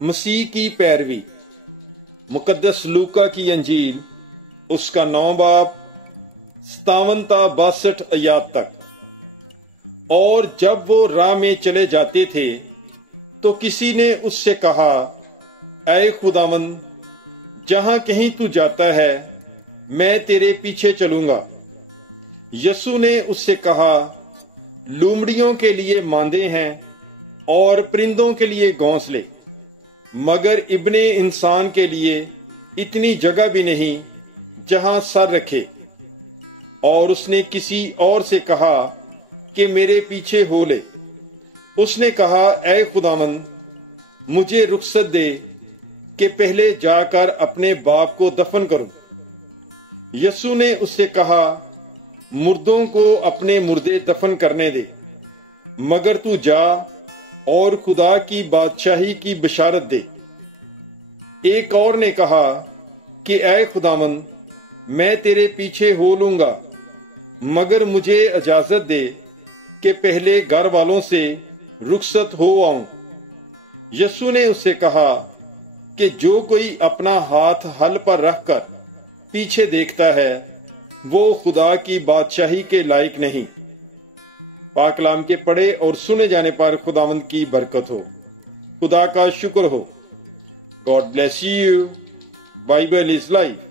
مسیح کی پیروی۔ مقدس لوکا کی انجیل، اس کا 9 باب 57 تا 62 آیات تک۔ اور جب وہ راہ میں چلے جاتے تھے تو کسی نے اس سے کہا، اے خداوند، جہاں کہیں تو جاتا ہے میں تیرے پیچھے چلوں گا۔ یسوع نے اس سے کہا، لومڑیوں کے لیے ماندے ہیں اور پرندوں کے لیے گھونسلے، مگر ابن انسان کے لیے اتنی جگہ بھی نہیں جہاں سر رکھے۔ اور اس نے کسی اور سے کہا کہ میرے پیچھے ہو لے۔ اس نے کہا، اے خداوند، مجھے رخصت دے کہ پہلے جا کر اپنے باپ کو دفن کروں۔ یسوع نے اس سے کہا، مردوں کو اپنے مردے دفن کرنے دے، مگر تو جا اور خدا کی بادشاہی کی بشارت دے۔ ایک اور نے کہا کہ اے خداوند، میں تیرے پیچھے ہو لوں گا، مگر مجھے اجازت دے کہ پہلے گھر والوں سے رخصت ہو آؤں۔ یسوع نے اس سے کہا کہ جو کوئی اپنا ہاتھ ہل پر رکھ کر پیچھے دیکھتا ہے وہ خدا کی بادشاہی کے لائق نہیں۔ پاک کلام کے پڑھے اور سنے جانے پر خداوند کی برکت ہو۔ خدا کا شکر ہو۔ God bless you. Bible is life.